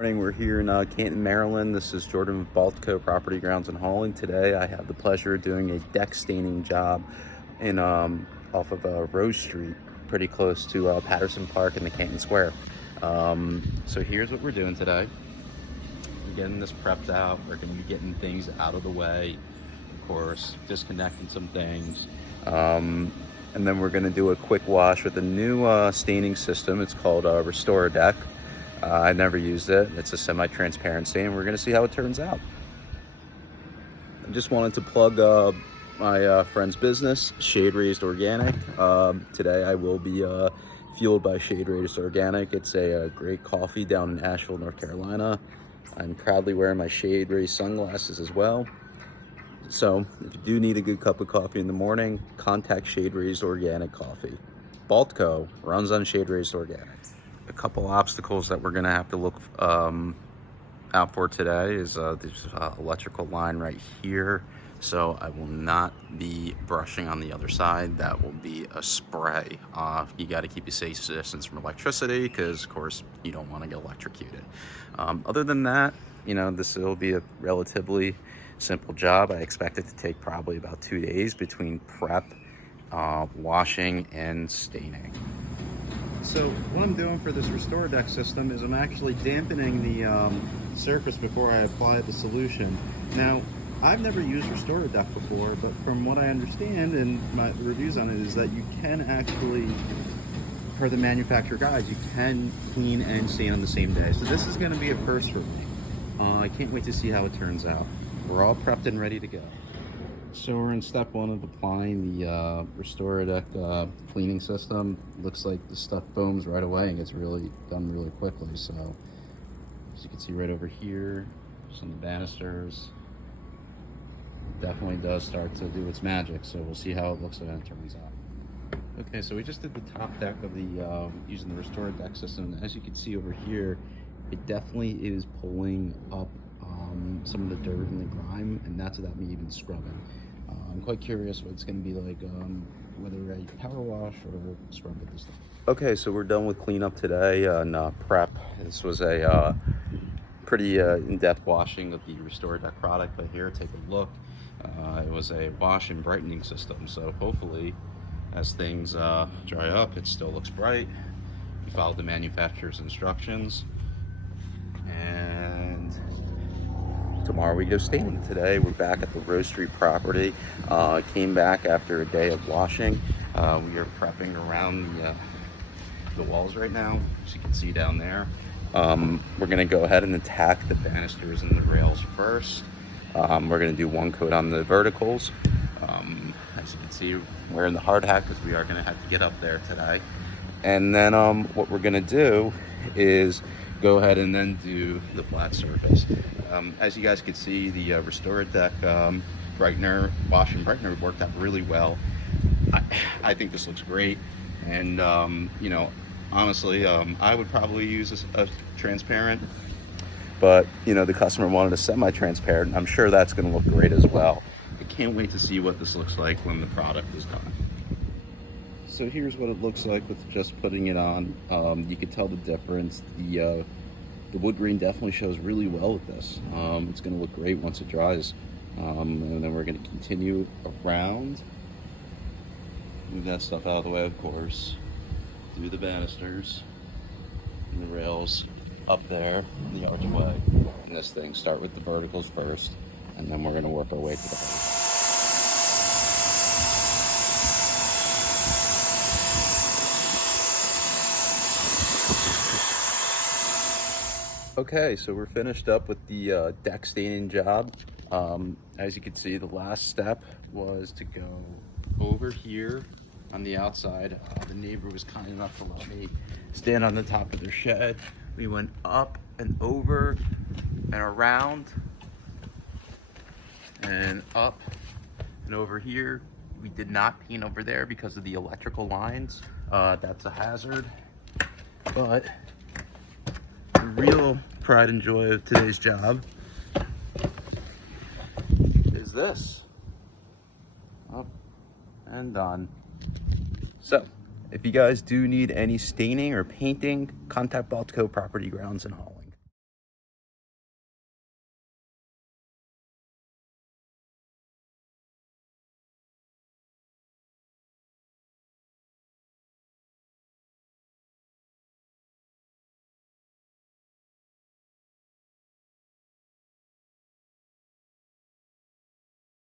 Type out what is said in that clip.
Morning. We're here in Canton, Maryland. This is Jordan with Baltimore Property Grounds and Hauling. Today I have the pleasure of doing a deck staining job in off of Rose Street, pretty close to Patterson Park in the Canton Square. So here's what we're doing today. We're getting this prepped out. We're going to be getting things out of the way, of course, disconnecting some things. And then we're going to do a quick wash with a new staining system. It's called Restore Deck. I never used it. It's a semi-transparent stain. We're going to see how it turns out. I just wanted to plug my friend's business, Shade Raised Organic. Today I will be fueled by Shade Raised Organic. It's a great coffee down in Asheville, North Carolina. I'm proudly wearing my Shade Raised sunglasses as well. So if you do need a good cup of coffee in the morning, contact Shade Raised Organic Coffee. Baltco runs on Shade Raised Organic. A couple obstacles that we're gonna have to look out for today is this electrical line right here. So I will not be brushing on the other side. That will be a spray. You got to keep a safe distance from electricity because, of course, you don't want to get electrocuted. Other than that, you know, this will be a relatively simple job. I expect it to take probably about 2 days between prep, washing, and staining. So what I'm doing for this Restore Deck system is I'm actually dampening the surface before I apply the solution. Now, I've never used Restore Deck before, but from what I understand and my reviews on it is that you can actually, per the manufacturer guides, you can clean and stain on the same day. So this is going to be a first for me. I can't wait to see how it turns out. We're all prepped and ready to go. So we're in step one of applying the Restore Deck cleaning system. Looks like the stuff foams right away and gets really done really quickly. So as you can see right over here, some of the banisters. Definitely does start to do its magic. So we'll see how it looks when it turns out. Okay, so we just did the top deck of the using the Restore Deck system. As you can see over here, it definitely is pulling up some of the dirt and the grime, and that's without me even scrubbing. I'm quite curious what it's going to be like, whether I power wash or scrub with this stuff. Okay, so we're done with cleanup today and prep. This was a pretty in-depth washing of the Restore Deck product, but here, take a look. It was a wash and brightening system, so hopefully as things dry up, it still looks bright. We followed the manufacturer's instructions, and tomorrow we go staining. Today we're back at the Rose Street property. Came back after a day of washing. We are prepping around the walls right now, as you can see down there. We're gonna go ahead and attack the banisters and the rails first. We're gonna do one coat on the verticals. As you can see, we're wearing the hard hat because we are gonna have to get up there today. And then what we're gonna do is go ahead and then do the flat surface. As you guys can see, the Restore Deck brightener, wash and brightener worked out really well. I think this looks great, and you know, honestly, I would probably use a transparent, but you know, the customer wanted a semi-transparent. I'm sure that's going to look great as well. I can't wait to see what this looks like when the product is done. So here's what it looks like with just putting it on. You can tell the difference. The wood grain definitely shows really well with this. It's going to look great once it dries. And then we're going to continue around. Move that stuff out of the way, of course. Do the banisters and the rails up there in the archway. And this thing, start with the verticals first, and then we're going to work our way to the height. Okay, so we're finished up with the deck staining job. As you can see, the last step was to go over here on the outside. The neighbor was kind enough to let me stand on the top of their shed. We went up and over and around and up and over here. We did not paint over there because of the electrical lines. That's a hazard, but the real pride and joy of today's job is this. Up and done. So if you guys do need any staining or painting, contact Baltco Property Grounds and Hauling.